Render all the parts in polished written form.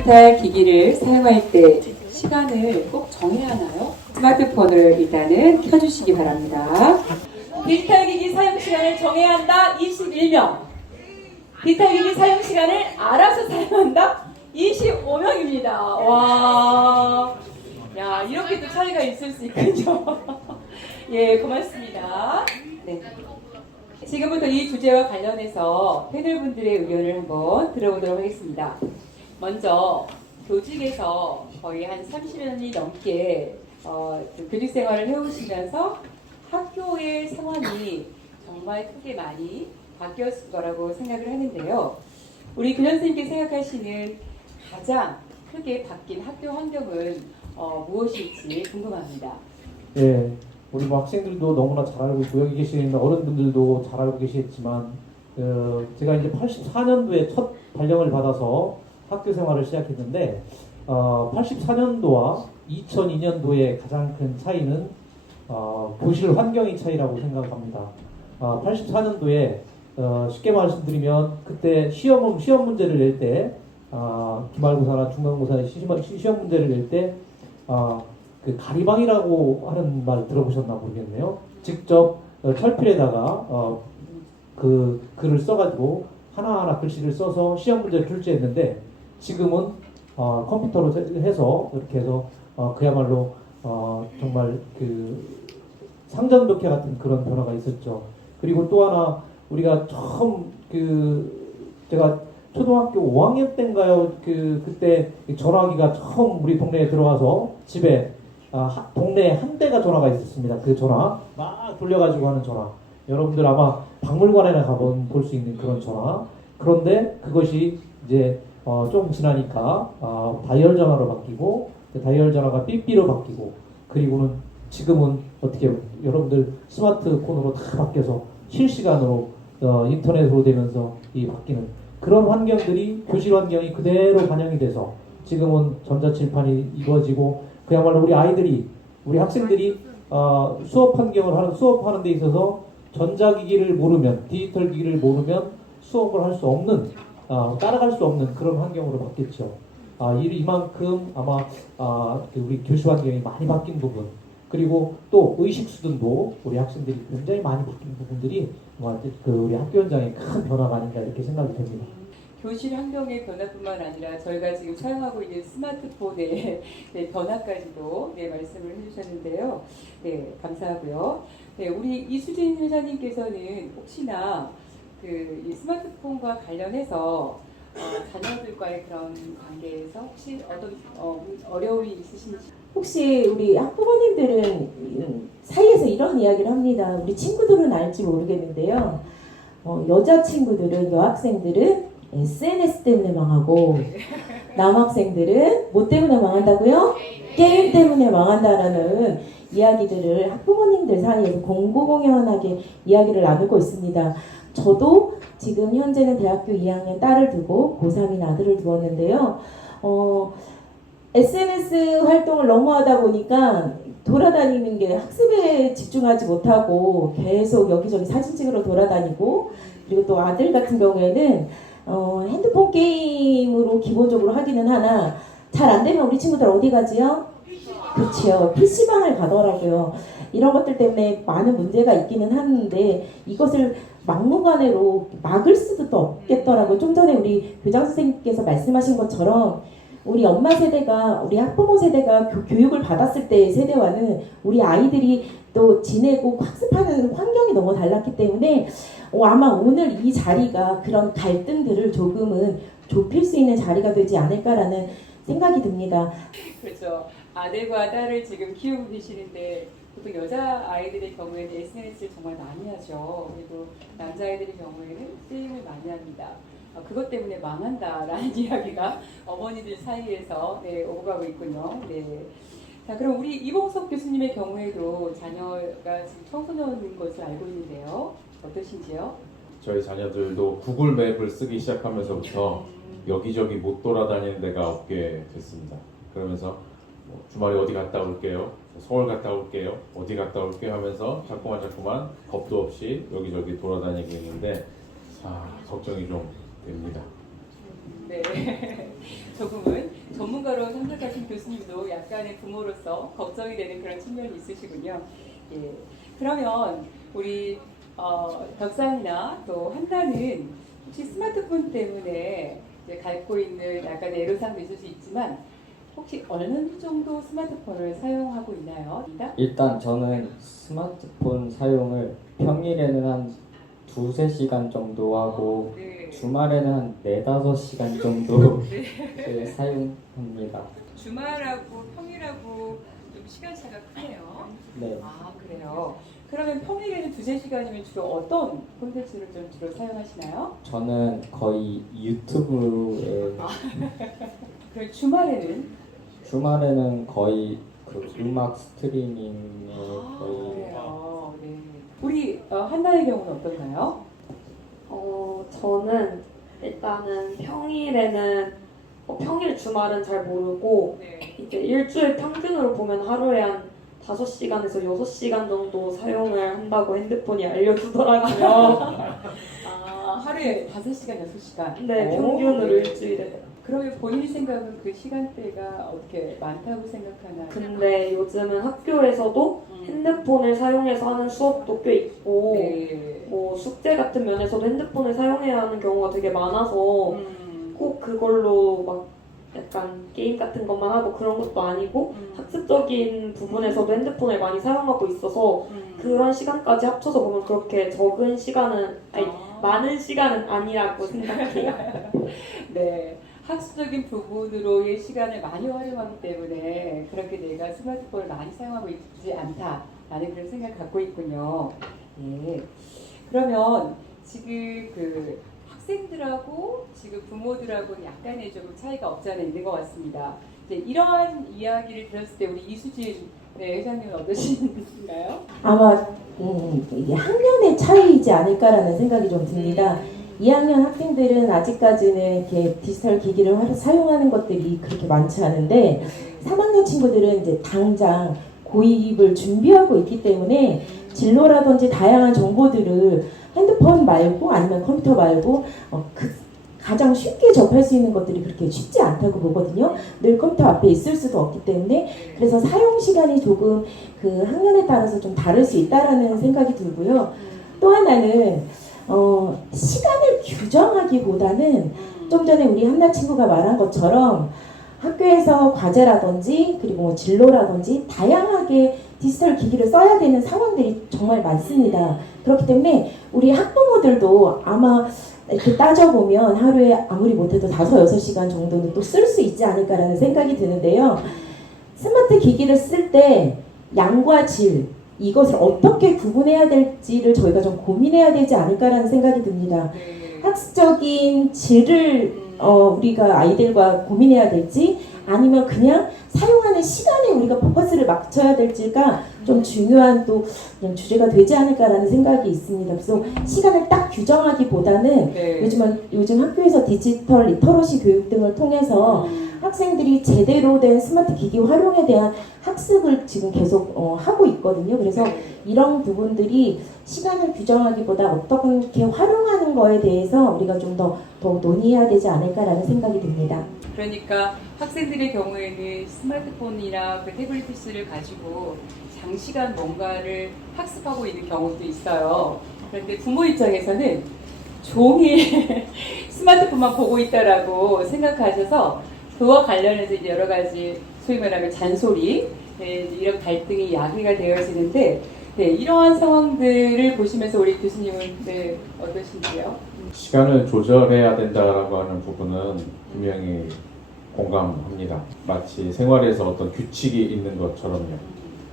디지털 기기를 사용할 때 시간을 꼭 정해야 하나요? 스마트폰을 일단은 켜주시기 바랍니다. 디지털 기기 사용 시간을 정해야 한다. 21명. 디지털 기기 사용 시간을 알아서 사용한다. 25명입니다. 와, 야, 이렇게도 차이가 있을 수 있군요. 예, 고맙습니다. 네. 지금부터 이 주제와 관련해서 패널분들의 의견을 한번 들어보도록 하겠습니다. 먼저 교직에서 거의 한 30년이 넘게 교직 생활을 해오시면서 학교의 상황이 정말 크게 많이 바뀌었을 거라고 생각을 하는데요. 우리 근현 선생님께 생각하시는 가장 크게 바뀐 학교 환경은 무엇일지 궁금합니다. 예, 우리 뭐 학생들도 너무나 잘 알고 있고 여기 계시는 어른분들도 잘 알고 계시겠지만 제가 이제 84년도에 첫 발령을 받아서 학교 생활을 시작했는데 84년도와 2002년도의 가장 큰 차이는 교실 환경의 차이라고 생각합니다. 84년도에 쉽게 말씀드리면 그때 시험 문제를 낼 때 기말고사나 중간고사의 시험 문제를 낼 때 그 가리방이라고 하는 말 들어보셨나 모르겠네요. 직접 철필에다가 그 글을 써가지고 하나하나 글씨를 써서 시험 문제를 출제했는데 지금은 컴퓨터로 해서 이렇게 해서 그야말로 정말 그 상전벽해 같은 그런 변화가 있었죠. 그리고 또 하나 우리가 처음 제가 초등학교 5학년 때인가요? 그때 전화기가 처음 우리 동네에 들어와서 집에 동네에 한 대가 전화가 있었습니다. 그 전화 막 돌려가지고 하는 전화. 여러분들 아마 박물관에나 가본 볼 수 있는 그런 전화. 그런데 그것이 이제 좀 지나니까 다이얼 전화로 바뀌고 다이얼 전화가 삐삐로 바뀌고 그리고는 지금은 어떻게 여러분들 스마트폰으로 다 바뀌어서 실시간으로 인터넷으로 되면서 이 바뀌는 그런 환경들이 교실 환경이 그대로 반영이 돼서 지금은 전자칠판이 이루어지고 그야말로 우리 학생들이 수업하는 데 있어서 전자기기를 모르면 디지털 기기를 모르면 수업을 할 수 없는 따라갈 수 없는 그런 환경으로 바뀌었죠. 이만큼 아마 우리 교실 환경이 많이 바뀐 부분 그리고 또 의식 수준도 우리 학생들이 굉장히 많이 바뀐 부분들이 우리 학교 현장에 큰 변화가 아닌가 이렇게 생각이 됩니다. 교실 환경의 변화뿐만 아니라 저희가 지금 사용하고 있는 스마트폰의 변화까지도 말씀을 해주셨는데요. 네, 감사하고요. 네, 우리 이수진 회장님께서는 혹시나 이 스마트폰과 관련해서 자녀들과의 그런 관계에서 혹시 어떤 어려움이 있으신지? 혹시 우리 학부모님들은 사이에서 이런 이야기를 합니다. 우리 친구들은 알지 모르겠는데요. 여학생들은 SNS 때문에 망하고 남학생들은 뭐 때문에 망한다고요? 게임 때문에 망한다라는 이야기들을 학부모님들 사이에서 공공연하게 이야기를 나누고 있습니다. 저도 지금 현재는 대학교 2학년 딸을 두고 고3인 아들을 두었는데요. SNS 활동을 너무 하다 보니까 돌아다니는 게 학습에 집중하지 못하고 계속 여기저기 사진 찍으러 돌아다니고 그리고 또 아들 같은 경우에는 핸드폰 게임으로 기본적으로 하기는 하나 잘 안 되면 우리 친구들 어디 가지요? 그렇죠. PC방을 가더라고요. 이런 것들 때문에 많은 문제가 있기는 하는데 이것을 막무가내로 막을 수도 없겠더라고요. 좀 전에 우리 교장 선생님께서 말씀하신 것처럼 우리 엄마 세대가 우리 학부모 세대가 교육을 받았을 때의 세대와는 우리 아이들이 또 지내고 학습하는 환경이 너무 달랐기 때문에 아마 오늘 이 자리가 그런 갈등들을 조금은 좁힐 수 있는 자리가 되지 않을까라는 생각이 듭니다. 그렇죠. 아들과 딸을 지금 키우고 계시는데 보통 여자 아이들의 경우에는 SNS를 정말 많이 하죠. 그리고 남자 아이들의 경우에는 게임을 많이 합니다. 그것 때문에 망한다라는 이야기가 어머니들 사이에서 오고 가고 있군요. 네. 자, 그럼 우리 이봉석 교수님의 경우에도 자녀가 지금 청소년인 것을 알고 있는데요. 어떠신지요? 저희 자녀들도 구글 맵을 쓰기 시작하면서부터 여기저기 못 돌아다니는 데가 없게 됐습니다. 그러면서 주말에 어디 갔다 올게요, 서울 갔다 올게요, 어디 갔다 올게요 하면서 자꾸만 겁도 없이 여기저기 돌아다니고 있는데 걱정이 좀 됩니다. 네. 조금은 전문가로 참석하신 교수님도 약간의 부모로서 걱정이 되는 그런 측면이 있으시군요. 예. 그러면 우리 덕산이나 또 한나는 혹시 스마트폰 때문에 이제 갖고 있는 약간의 애로사항도 있을 수 있지만 혹시 어느 정도 스마트폰을 사용하고 있나요? 일단 저는 스마트폰 사용을 평일에는 한 2-3시간 정도 하고 네. 주말에는 한 4-5시간 정도 네. 사용합니다. 주말하고 평일하고 좀 시간차가 크네요. 네. 아, 그래요. 그러면 평일에는 2-3시간이면 주로 어떤 콘텐츠를 좀 주로 사용하시나요? 저는 거의 유튜브에 그럼 주말에는 거의 그 음악 스트리밍에 거의 그래요. 네. 우리 한나의 경우는 어떤가요? 저는 일단은 평일에는 평일 주말은 잘 모르고 네. 이제 일주일 평균으로 보면 하루에 한 5시간에서 6시간 정도 사용을 한다고 핸드폰이 알려주더라고요. 하루에 5시간, 6시간. 네, 오, 평균으로 네. 일주일에. 그러면 본인 생각은 그 시간대가 어떻게 많다고 생각하나요? 근데 요즘은 학교에서도 핸드폰을 사용해서 하는 수업도 꽤 있고 네. 뭐 숙제 같은 면에서도 핸드폰을 사용해야 하는 경우가 되게 많아서 꼭 그걸로 막 약간 게임 같은 것만 하고 그런 것도 아니고 학습적인 부분에서도 핸드폰을 많이 사용하고 있어서 그런 시간까지 합쳐서 보면 그렇게 적은 시간은 많은 시간은 아니라고 생각해요. 네. 학습적인 부분으로의 시간을 많이 활용하기 때문에 그렇게 내가 스마트폰을 많이 사용하고 있지 않다라는 그런 생각을 갖고 있군요. 예. 그러면 지금 그 학생들하고 지금 부모들하고는 약간의 좀 차이가 없지 않아 있는 것 같습니다. 이제 이러한 이야기를 들었을 때 우리 이수진 회장님은 어떠신가요? 아마 이게 학년의 차이이지 않을까라는 생각이 좀 듭니다. 2학년 학생들은 아직까지는 이렇게 디지털 기기를 사용하는 것들이 그렇게 많지 않은데 3학년 친구들은 이제 당장 고입을 준비하고 있기 때문에 진로라든지 다양한 정보들을 핸드폰 말고 아니면 컴퓨터 말고 가장 쉽게 접할 수 있는 것들이 그렇게 쉽지 않다고 보거든요. 늘 컴퓨터 앞에 있을 수도 없기 때문에 그래서 사용 시간이 조금 그 학년에 따라서 좀 다를 수 있다라는 생각이 들고요. 또 하나는 시간을 규정하기보다는 좀 전에 우리 한나 친구가 말한 것처럼 학교에서 과제라든지 그리고 뭐 진로라든지 다양하게 디지털 기기를 써야 되는 상황들이 정말 많습니다. 그렇기 때문에 우리 학부모들도 아마 이렇게 따져보면 하루에 아무리 못해도 5-6시간 정도는 또 쓸 수 있지 않을까라는 생각이 드는데요. 스마트 기기를 쓸 때 양과 질 이것을 어떻게 구분해야 될지를 저희가 좀 고민해야 되지 않을까라는 생각이 듭니다. 학습적인 질을 우리가 아이들과 고민해야 될지 아니면 그냥 사용하는 시간에 우리가 포커스를 맞춰야 될지가 좀 중요한 또 주제가 되지 않을까라는 생각이 있습니다. 그래서 시간을 딱 규정하기보다는 네. 요즘 학교에서 디지털 리터러시 교육 등을 통해서 학생들이 제대로 된 스마트 기기 활용에 대한 학습을 지금 계속 하고 있거든요. 그래서 이런 부분들이 시간을 규정하기보다 어떻게 활용하는 거에 대해서 우리가 좀 더 논의해야 되지 않을까라는 생각이 듭니다. 그러니까 학생들의 경우에는 스마트폰이나 그 태블릿 PC를 가지고 장시간 뭔가를 학습하고 있는 경우도 있어요. 그런데 부모 입장에서는 종일 스마트폰만 보고 있다라고 생각하셔서 그와 관련해서 이제 여러 가지 소위 말하면 잔소리, 이런 갈등이 야기가 되어지는데 이러한 상황들을 보시면서 우리 교수님은 어떠신지요? 시간을 조절해야 된다라고 하는 부분은 분명히 공감합니다. 마치 생활에서 어떤 규칙이 있는 것처럼요.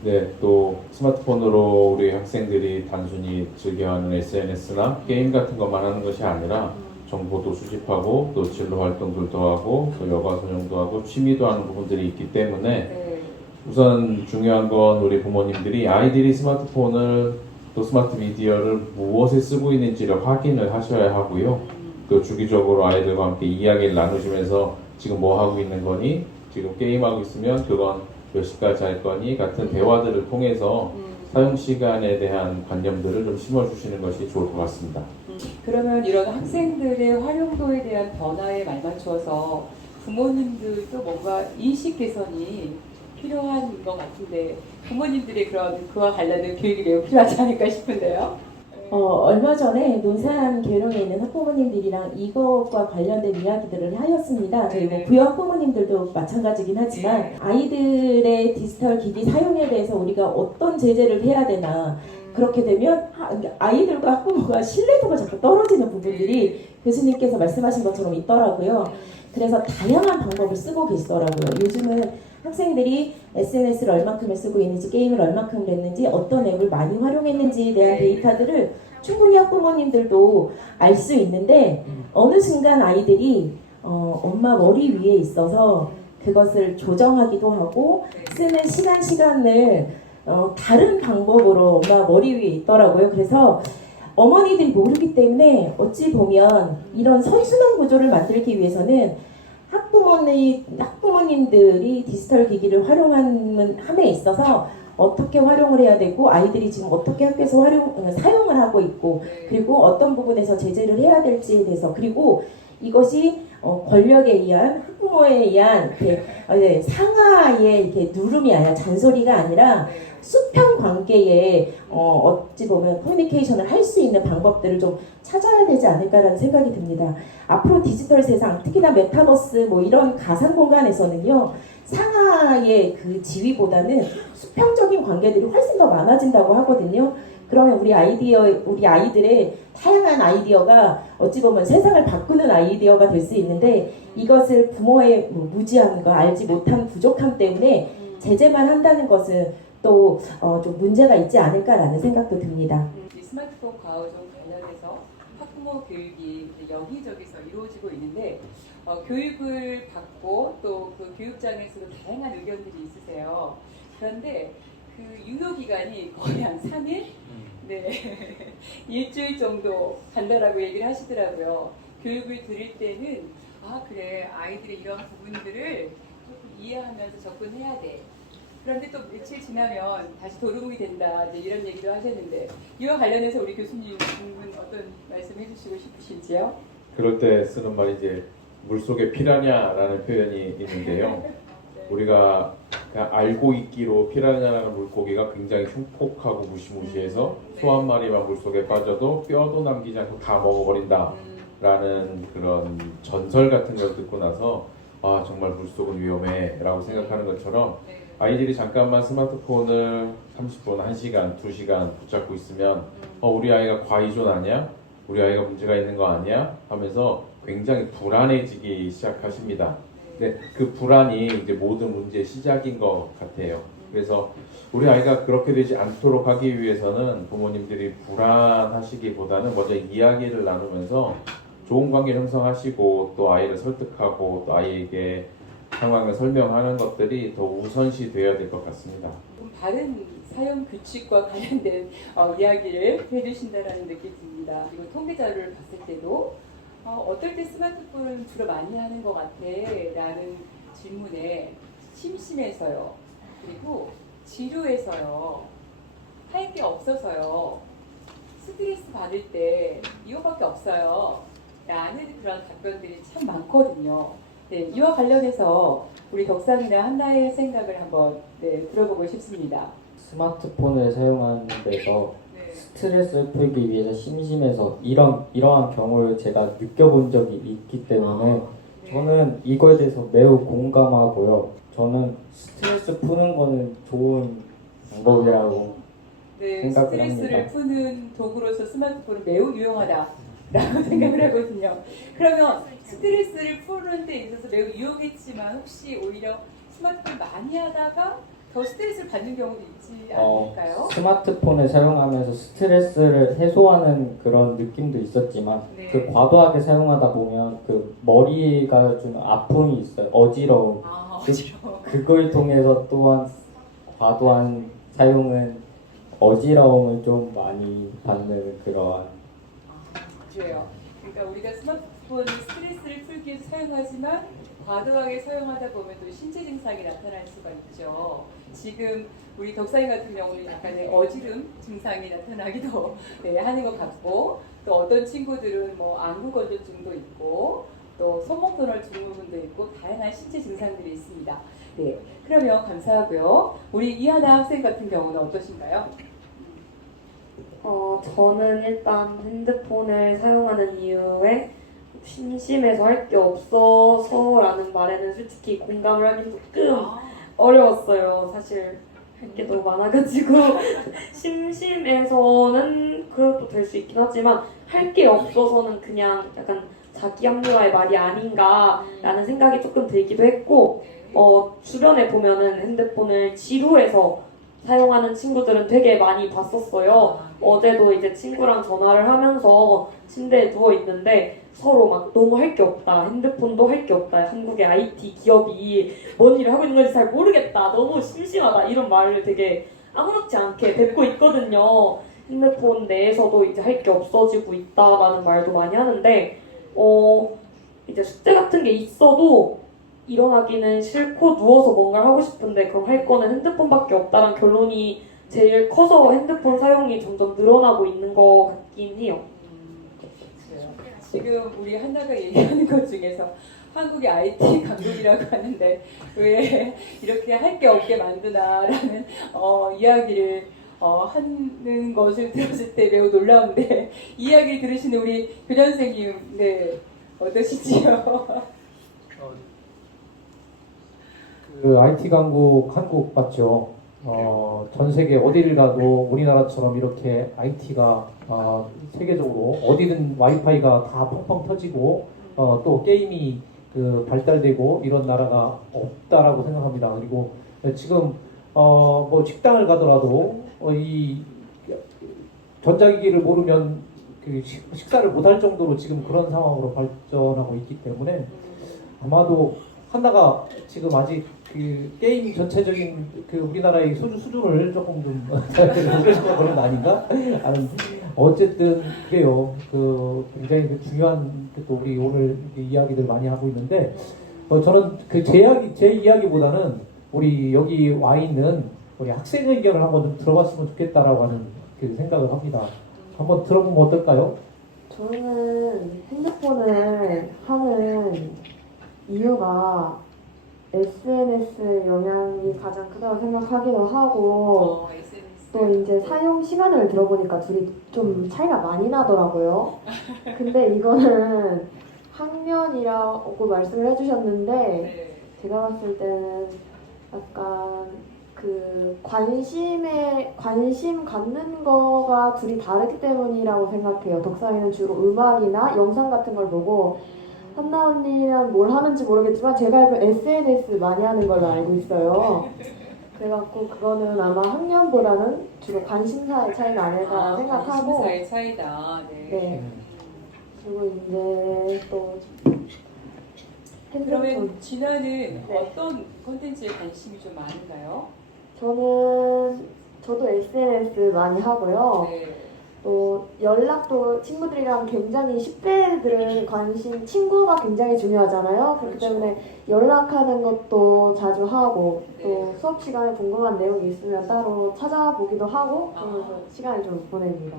네, 또 스마트폰으로 우리 학생들이 단순히 즐겨하는 SNS나 게임 같은 것만 하는 것이 아니라 정보도 수집하고 또 진로 활동들도 하고 또 여가 선용도 하고 취미도 하는 부분들이 있기 때문에 우선 중요한 건 우리 부모님들이 아이들이 스마트폰을 또 스마트 미디어를 무엇에 쓰고 있는지를 확인을 하셔야 하고요. 또 주기적으로 아이들과 함께 이야기를 나누시면서 지금 뭐 하고 있는 거니? 지금 게임하고 있으면 그건 몇 시까지 할 거니? 같은 대화들을 통해서 사용 시간에 대한 관념들을 좀 심어주시는 것이 좋을 것 같습니다. 그러면 이런 학생들의 활용도에 대한 변화에 말맞추어서 부모님들도 뭔가 인식 개선이 필요한 것 같은데 부모님들의 그런 그와 관련된 교육이 매우 필요하지 않을까 싶은데요. 얼마 전에 논산 계룡에 있는 학부모님들이랑 이것과 관련된 이야기들을 하였습니다. 그리고 네네. 부여 학부모님들도 마찬가지긴 하지만 네. 아이들의 디지털 기기 사용에 대해서 우리가 어떤 제재를 해야 되나 그렇게 되면 아이들과 학부모가 신뢰도가 자꾸 떨어지는 부분들이 교수님께서 말씀하신 것처럼 있더라고요. 그래서 다양한 방법을 쓰고 계시더라고요. 요즘은 학생들이 SNS를 얼만큼을 쓰고 있는지, 게임을 얼만큼 했는지, 어떤 앱을 많이 활용했는지에 대한 데이터들을 충분히 학부모님들도 알 수 있는데 어느 순간 아이들이 엄마 머리 위에 있어서 그것을 조정하기도 하고 쓰는 시간을 다른 방법으로 엄마 머리 위에 있더라고요. 그래서 어머니들이 모르기 때문에 어찌 보면 이런 선순환 구조를 만들기 위해서는 학부모님들이 디지털 기기를 활용함에 있어서 어떻게 활용을 해야 되고 아이들이 지금 어떻게 학교에서 사용을 하고 있고 그리고 어떤 부분에서 제재를 해야 될지에 대해서 그리고 이것이 권력에 의한 학부모에 의한 이렇게 상하의 이렇게 누름이 아니라 잔소리가 아니라 수평 관계에 어찌 보면 커뮤니케이션을 할 수 있는 방법들을 좀 찾아야 되지 않을까라는 생각이 듭니다. 앞으로 디지털 세상, 특히나 메타버스 뭐 이런 가상 공간에서는요. 상하의 그 지위보다는 수평적인 관계들이 훨씬 더 많아진다고 하거든요. 그러면 우리 아이들의 다양한 아이디어가 어찌 보면 세상을 바꾸는 아이디어가 될 수 있는데 이것을 부모의 무지함과 알지 못한 부족함 때문에 제재만 한다는 것은 또 좀 문제가 있지 않을까라는 생각도 듭니다. 이 스마트폰 과오종 관련해서 학부모 교육이 여기저기서 이루어지고 있는데 교육을 받고 또 그 교육장에서도 다양한 의견들이 있으세요. 그런데 그 유효 기간이 거의 한 3일? 네. 일주일 정도 간다라고 얘기를 하시더라고요. 교육을 드릴 때는 그래 아이들의 이런 부분들을 조금 이해하면서 접근해야 돼. 그런데 또 며칠 지나면 다시 도루묵이 된다 이제 이런 얘기도 하셨는데 이와 관련해서 우리 교수님은 어떤 말씀 해주시고 싶으신지요? 그럴 때 쓰는 말이 이제 물속에 피라냐라는 표현이 있는데요. 우리가 그냥 알고 있기로 피라냐라는 물고기가 굉장히 흉폭하고 무시무시해서 소 한 마리만 물속에 빠져도 뼈도 남기지 않고 다 먹어버린다 라는 그런 전설 같은 걸 듣고 나서 정말 물속은 위험해 라고 생각하는 것처럼 아이들이 잠깐만 스마트폰을 30분, 1시간, 2시간 붙잡고 있으면 우리 아이가 과의존 아니야? 우리 아이가 문제가 있는 거 아니야? 하면서 굉장히 불안해지기 시작하십니다. 근데 그 불안이 이제 모든 문제의 시작인 것 같아요. 그래서 우리 아이가 그렇게 되지 않도록 하기 위해서는 부모님들이 불안하시기보다는 먼저 이야기를 나누면서 좋은 관계 형성하시고 또 아이를 설득하고 또 아이에게 상황을 설명하는 것들이 더 우선시 되어야 될 것 같습니다. 바른 사용 규칙과 관련된 이야기를 해주신다는 느낌이 듭니다. 그리고 통계 자료를 봤을 때도 어떨 때 스마트폰을 주로 많이 하는 것 같아? 라는 질문에 심심해서요. 그리고 지루해서요. 할 게 없어서요. 스트레스 받을 때 이거밖에 없어요. 라는 그런 답변들이 참 많거든요. 네, 이와 관련해서 우리 덕상이나 한나의 생각을 한번 들어보고 싶습니다. 스마트폰을 사용하는 데서 네. 스트레스를 풀기 위해서 심심해서 이러한 경우를 제가 느껴본 적이 있기 때문에 네. 저는 이거에 대해서 매우 공감하고요. 저는 스트레스 푸는 거는 좋은 방법이라고 네, 생각을 스트레스를 합니다. 푸는 도구로서 스마트폰은 매우 유용하다라고 생각을 하거든요. 그러면 스트레스를 푸는 데 있어서 매우 유용했지만 혹시 오히려 스마트폰 많이 하다가 더 스트레스를 받는 경우도 있지 않을까요? 스마트폰을 사용하면서 스트레스를 해소하는 그런 느낌도 있었지만 네. 그 과도하게 사용하다 보면 그 머리가 좀 아픔이 있어요. 어지러움. 어지러워. 그걸 통해서 또한 과도한 사용은 어지러움을 좀 많이 받는 그러한 그래요. 그러니까 우리가 스마트폰을 스트레스를 풀기 위해서 사용하지만 과도하게 사용하다 보면 또 신체 증상이 나타날 수가 있죠. 지금 우리 덕사님 같은 경우는 약간의 어지름 증상이 나타나기도 네, 하는 것 같고, 또 어떤 친구들은 뭐 안구 건조증도 있고 또 손목 터널 증후군도 있고 다양한 신체 증상들이 있습니다. 네, 그러면 감사하고요. 우리 이하나 학생 같은 경우는 어떠신가요? 저는 일단 핸드폰을 사용하는 이유에 심심해서 할 게 없어서라는 말에는 솔직히 공감을 하기 조금 어려웠어요. 사실 할 게 너무 많아가지고 심심해서는 그래도 될 수 있긴 하지만 할 게 없어서는 그냥 약간 자기 합리화의 말이 아닌가라는 생각이 조금 들기도 했고, 주변에 보면은 핸드폰을 지루해서 사용하는 친구들은 되게 많이 봤었어요. 어제도 이제 친구랑 전화를 하면서 침대에 누워 있는데 서로 막 너무 할 게 없다, 핸드폰도 할 게 없다, 한국의 IT 기업이 뭔 일을 하고 있는 건지 잘 모르겠다, 너무 심심하다, 이런 말을 되게 아무렇지 않게 뱉고 있거든요. 핸드폰 내에서도 이제 할 게 없어지고 있다라는 말도 많이 하는데, 이제 숙제 같은 게 있어도 일어나기는 싫고 누워서 뭔가를 하고 싶은데 그럼 할 거는 핸드폰밖에 없다는 결론이 제일 커서 핸드폰 사용이 점점 늘어나고 있는 것 같긴 해요. 그래요. 지금 우리 한나가 얘기하는 것 중에서 한국의 IT 강국이라고 하는데 왜 이렇게 할 게 없게 만드나라는 이야기를 하는 것을 들었을 때 매우 놀라운데, 이 이야기를 들으시는 우리 교장 선생님, 네, 어떠시지요? 그 IT 강국 한국 맞죠? 전 세계 어디를 가도 우리나라처럼 이렇게 IT가 세계적으로 어디든 와이파이가 다 펑펑 터지고 또 게임이 그 발달되고 이런 나라가 없다라고 생각합니다. 그리고 지금 뭐 식당을 가더라도 이 전자기기를 모르면 그 식사를 못할 정도로 지금 그런 상황으로 발전하고 있기 때문에 아마도 한나가 지금 아직 그 게임 전체적인 그 우리나라의 수준을 조금 좀 높여주는 그런 거 아닌가? 어쨌든 그래요. 그 굉장히 그 중요한 또 우리 오늘 이야기들 많이 하고 있는데 저는 그 제 이야기보다는 우리 여기 와 있는 우리 학생 의견을 한번 좀 들어봤으면 좋겠다라고 하는 그 생각을 합니다. 한번 들어보면 어떨까요? 저는 핸드폰을 하는 이유가 SNS 영향이 가장 크다고 생각하기도 하고, 또 이제 사용 시간을 들어보니까 둘이 좀 차이가 많이 나더라고요. 근데 이거는 학년이라고 말씀을 해주셨는데 네. 제가 봤을 때는 약간 그 관심 갖는 거가 둘이 다르기 때문이라고 생각해요. 덕상이는 주로 음악이나 영상 같은 걸 보고, 한나 언니랑 뭘 하는지 모르겠지만 제가 알고 SNS 많이 하는 걸로 알고 있어요. 그래갖고 그거는 아마 학년보다는 주로 관심사의 차이가 아닐까 생각하고, 관심사의 차이다. 네. 네. 그리고 이제 또 핸드폰. 그러면 진아는 네. 어떤 콘텐츠에 관심이 좀 많은가요? 저도 SNS 많이 하고요. 네. 또 연락도 친구들이랑 굉장히 10대들은 친구가 굉장히 중요하잖아요. 그렇기 그렇죠. 때문에 연락하는 것도 자주 하고, 네. 또 수업 시간에 궁금한 내용이 있으면 따로 찾아보기도 하고, 그러면서 아. 시간을 좀 보냅니다.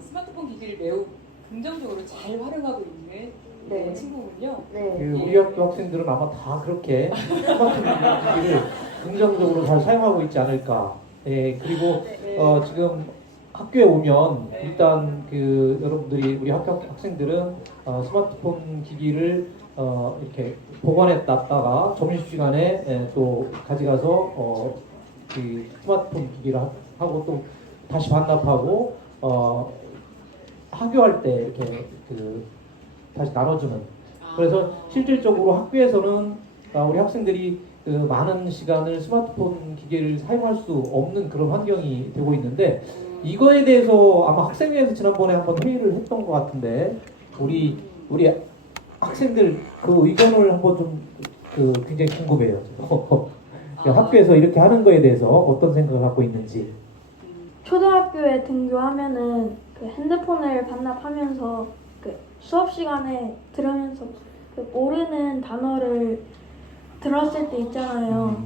스마트폰 기기를 매우 긍정적으로 잘 활용하고 있는 네. 친구군요. 네. 그 우리 학교 학생들은 아마 다 그렇게 스마트폰 기기를 긍정적으로 잘 사용하고 있지 않을까. 예, 그리고 지금 학교에 오면 일단 그 여러분들이 우리 학생들은 스마트폰 기기를 이렇게 보관해 놨다가 점심시간에 또 가져가서 그 스마트폰 기기를 하고 또 다시 반납하고 학교할 때 이렇게 그 다시 나눠주는. 그래서 실질적으로 학교에서는 우리 학생들이 그 많은 시간을 스마트폰 기기를 사용할 수 없는 그런 환경이 되고 있는데, 이거에 대해서 아마 학생회에서 지난번에 한번 회의를 했던 것 같은데 우리 학생들 그 의견을 한번 좀 굉장히 궁금해요. 학교에서 이렇게 하는 거에 대해서 어떤 생각을 갖고 있는지. 초등학교에 등교하면은 그 핸드폰을 반납하면서 그 수업 시간에 들으면서 그 모르는 단어를 들었을 때 있잖아요.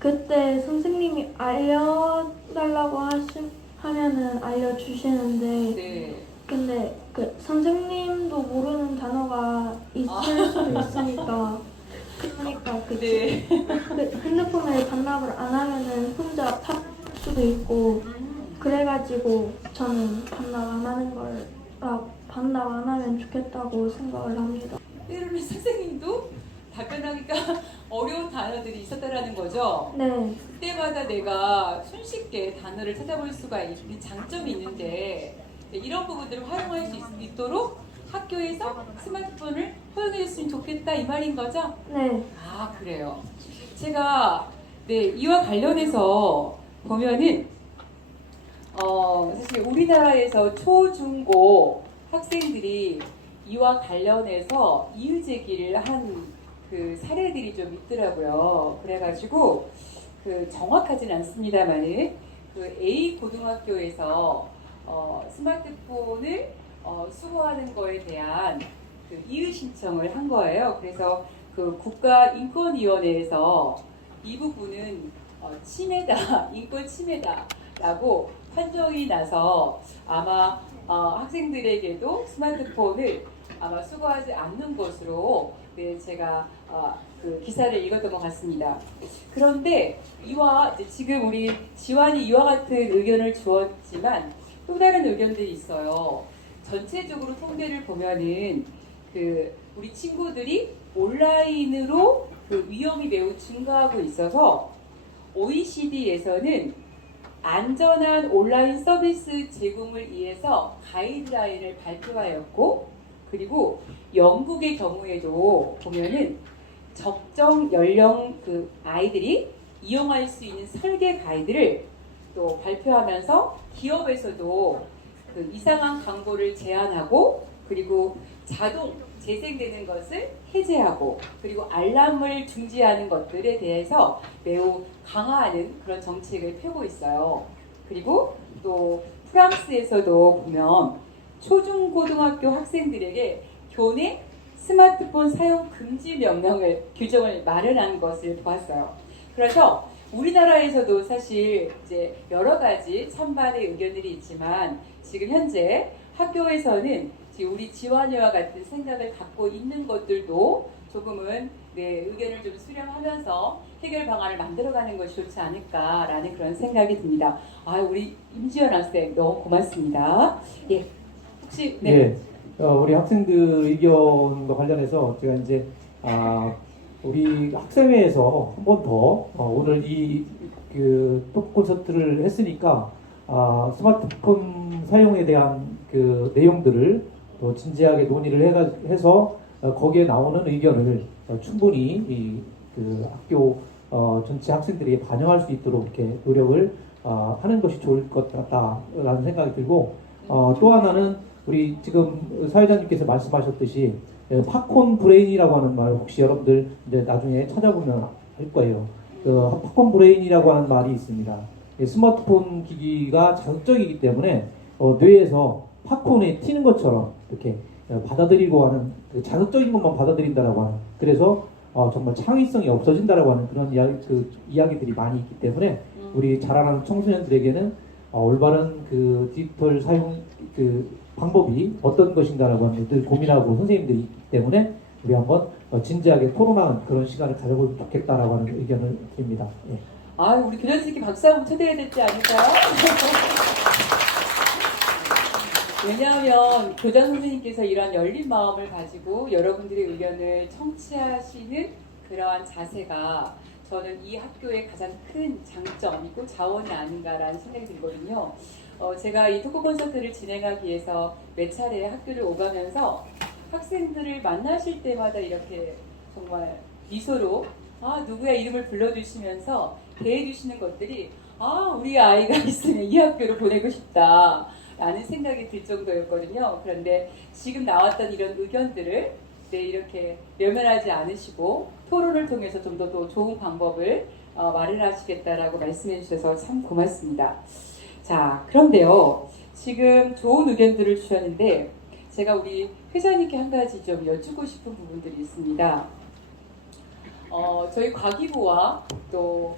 그때 선생님이 알려달라고 하면은 알려주시는데 네. 근데 그 선생님도 모르는 단어가 있을 수도 있으니까 그러니까 네. 그 핸드폰을 반납을 안 하면은 혼자 탈 수도 있고 그래가지고 저는 반납 안 하면 좋겠다고 생각을 합니다. 때로는 선생님도 답변하기가 어려운 단어들이 있었다라는 거죠. 네, 그때마다 내가 손쉽게 단어를 찾아볼 수가 있는 장점이 있는데 이런 부분들을 활용할 수 있도록 학교에서 스마트폰을 허용해 줬으면 좋겠다 이 말인 거죠? 네, 아 그래요. 제가 이와 관련해서 보면은 사실 우리나라에서 초중고 학생들이 이와 관련해서 이의 제기를 한 그 사례들이 좀 있더라고요. 그래가지고 그 정확하진 않습니다만은 그 A 고등학교에서 스마트폰을 수거하는 거에 대한 그 이의 신청을 한 거예요. 그래서 그 국가인권위원회에서 이 부분은 침해다, 인권 침해다라고 판정이 나서 아마 학생들에게도 스마트폰을 아마 수거하지 않는 것으로 제가 그 기사를 읽었던 것 같습니다. 그런데 이와 지금 우리 지환이 이와 같은 의견을 주었지만 또 다른 의견들이 있어요. 전체적으로 통계를 보면은 그 우리 친구들이 온라인으로 그 위험이 매우 증가하고 있어서 OECD에서는 안전한 온라인 서비스 제공을 위해서 가이드라인을 발표하였고 그리고 영국의 경우에도 보면은 적정 연령 그 아이들이 이용할 수 있는 설계 가이드를 또 발표하면서 기업에서도 그 이상한 광고를 제한하고 그리고 자동 재생되는 것을 해제하고 그리고 알람을 중지하는 것들에 대해서 매우 강화하는 그런 정책을 펴고 있어요. 그리고 또 프랑스에서도 보면 초중고등학교 학생들에게 교내 스마트폰 사용 금지 규정을 마련한 것을 보았어요. 그래서 우리나라에서도 사실 이제 여러 가지 찬반의 의견들이 있지만 지금 현재 학교에서는 지금 우리 지환이와 같은 생각을 갖고 있는 것들도 조금은 의견을 좀 수렴하면서 해결 방안을 만들어가는 것이 좋지 않을까라는 그런 생각이 듭니다. 우리 임지연 학생 너무 고맙습니다. 예, 혹시 우리 학생들 의견과 관련해서 제가 이제 우리 학생회에서 한 번 더 오늘 그 토크 콘서트를 했으니까 스마트폰 사용에 대한 그 내용들을 더 진지하게 논의를 해서 거기에 나오는 의견을 충분히 그 학교 전체 학생들이 반영할 수 있도록 이렇게 노력을 하는 것이 좋을 것 같다라는 생각이 들고 또 하나는 우리 지금 사회자님께서 말씀하셨듯이 팝콘 브레인이라고 하는 말 혹시 여러분들 이제 나중에 찾아보면 할 거예요. 그 팝콘 브레인이라고 하는 말이 있습니다. 스마트폰 기기가 자극적이기 때문에 뇌에서 팝콘에 튀는 것처럼 이렇게 받아들이고 하는 그 자극적인 것만 받아들인다라고 하는 그래서 정말 창의성이 없어진다라고 하는 그런 이야기들이 많이 있기 때문에 우리 자라나는 청소년들에게는 올바른 그 디지털 사용 그 방법이 어떤 것인가라고 하는 늘 고민하고 선생님들이 있기 때문에 우리 한번 진지하게 토론하는 그런 시간을 가져보면 좋겠다라고 하는 의견을 드립니다. 예. 우리 교장선생님께 박수 한번 초대해야 되지 않을까요? 왜냐하면 교장 선생님께서 이런 열린 마음을 가지고 여러분들의 의견을 청취하시는 그러한 자세가 저는 이 학교의 가장 큰 장점이고 자원이 아닌가라는 생각이 들거든요. 제가 이 토크 콘서트를 진행하기 위해서 몇 차례 학교를 오가면서 학생들을 만나실 때마다 이렇게 정말 미소로 누구의 이름을 불러주시면서 대해주시는 것들이 우리 아이가 있으면 이 학교로 보내고 싶다 라는 생각이 들 정도였거든요. 그런데 지금 나왔던 이런 의견들을 이렇게 외면하지 않으시고 토론을 통해서 좀 더 좋은 방법을 마련하시겠다라고 말씀해 주셔서 참 고맙습니다. 자, 그런데요. 지금 좋은 의견들을 주셨는데 제가 우리 회장님께 한 가지 좀 여쭙고 싶은 부분들이 있습니다. 저희 과기부와 또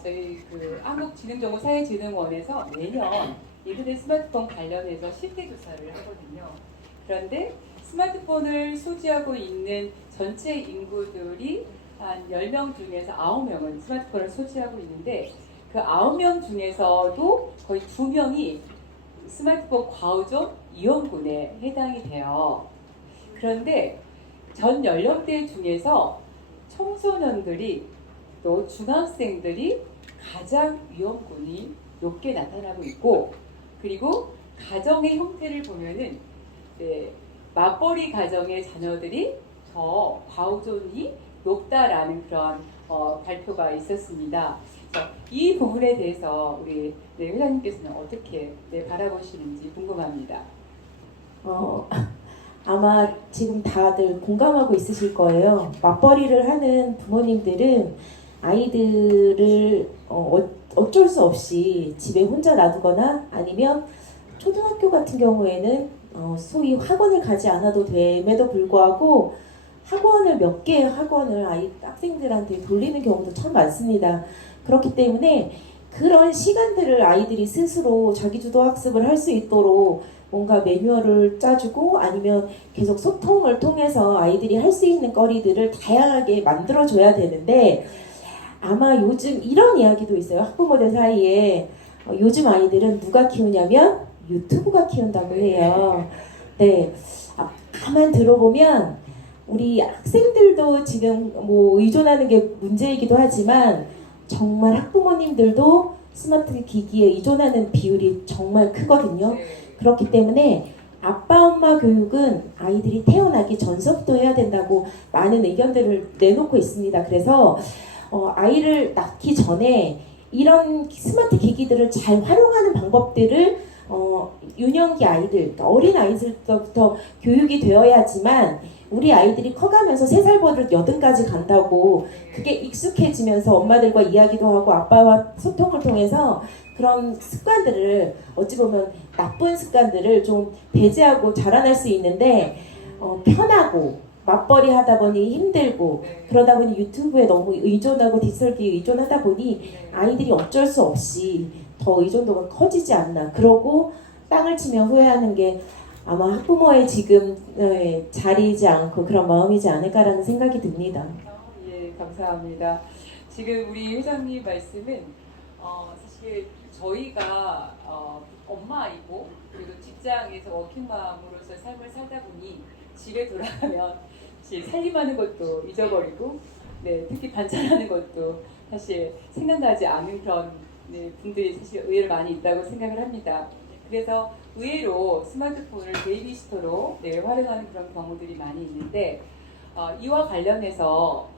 저희 그 한국지능정보사회진흥원에서 매년 인터넷 스마트폰 관련해서 실태 조사를 하거든요. 그런데 스마트폰을 소지하고 있는 전체 인구들이 한 10명 중에서 9명은 스마트폰을 소지하고 있는데 그 9명 중에서도 거의 2명이 스마트폰 과의존 위험군에 해당이 돼요. 그런데 전 연령대 중에서 청소년들이 또 중학생들이 가장 위험군이 높게 나타나고 있고 그리고 가정의 형태를 보면은 맞벌이 가정의 자녀들이 더 과의존이 높다라는 그런 발표가 있었습니다. 이 부분에 대해서 우리 회장님께서는 어떻게 바라보시는지 궁금합니다. 아마 지금 다들 공감하고 있으실 거예요. 맞벌이를 하는 부모님들은 아이들을 어쩔 수 없이 집에 혼자 놔두거나 아니면 초등학교 같은 경우에는 소위 학원을 가지 않아도 됨에도 불구하고 학원을 몇 개의 학원을 학생들한테 돌리는 경우도 참 많습니다. 그렇기 때문에 그런 시간들을 아이들이 스스로 자기주도 학습을 할 수 있도록 뭔가 매뉴얼을 짜주고 아니면 계속 소통을 통해서 아이들이 할 수 있는 거리들을 다양하게 만들어줘야 되는데 아마 요즘 이런 이야기도 있어요. 학부모들 사이에 요즘 아이들은 누가 키우냐면 유튜브가 키운다고 해요. 네, 가만 들어보면 우리 학생들도 지금 뭐 의존하는 게 문제이기도 하지만 정말 학부모님들도 스마트 기기에 의존하는 비율이 정말 크거든요. 그렇기 때문에 아빠 엄마 교육은 아이들이 태어나기 전서부터 해야 된다고 많은 의견들을 내놓고 있습니다. 그래서 아이를 낳기 전에 이런 스마트 기기들을 잘 활용하는 방법들을 유년기 아이들, 그러니까 어린 아이들부터 교육이 되어야지만 우리 아이들이 커가면서 3살 버릇 80까지 간다고 그게 익숙해지면서 엄마들과 이야기도 하고 아빠와 소통을 통해서 그런 습관들을 어찌 보면 나쁜 습관들을 좀 배제하고 자라날 수 있는데 편하고 맞벌이 하다 보니 힘들고 그러다 보니 유튜브에 너무 의존하고 디지털기에 의존하다 보니 아이들이 어쩔 수 없이 더 의존도가 커지지 않나. 그러고 땅을 치며 후회하는 게 아마 학부모의 지금 자리이지 않고 그런 마음이지 않을까라는 생각이 듭니다. 예, 감사합니다. 지금 우리 회장님 말씀은 사실 저희가 엄마이고 그리고 직장에서 워킹맘으로서 삶을 살다 보니 집에 돌아가면 살림하는 것도 잊어버리고 특히 반찬하는 것도 사실 생각나지 않은 그런 분들이 사실 의외로 많이 있다고 생각을 합니다. 그래서 의외로 스마트폰을 베이비시터로 활용하는 그런 경우들이 많이 있는데 이와 관련해서